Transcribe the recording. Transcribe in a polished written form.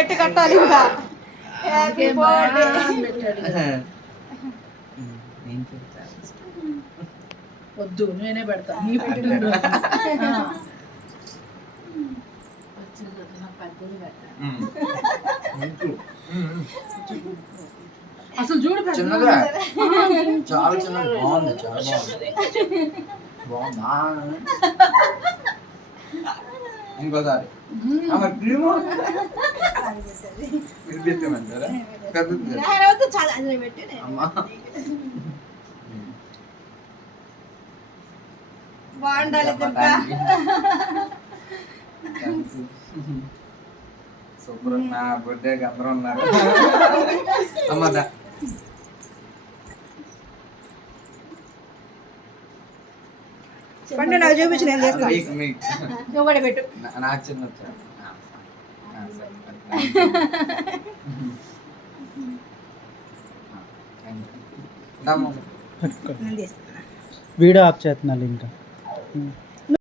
పెట్టి కట్టాలి ఇంకా. Happy birthday. వద్దు నేనే పెడతా. నీ పెట్టిన అసలు చూడు చిన్నగా చాలా చిన్నగా బాగుంది. చాలా బాగుందా? ఇంకోసారి వినిపించమంటారా? అమ్మా బాగుండాలి. సూపర్. నా బర్త్డేకి అందరూ ఉన్నారు. అమ్మా పండు నాకు చూపించు, నేను చేస్తాను. నువ్వు కూడా పెట్టు. నాకు చిన్న వీడియో ఆఫ్ చేస్తున్నాను ఇంకా.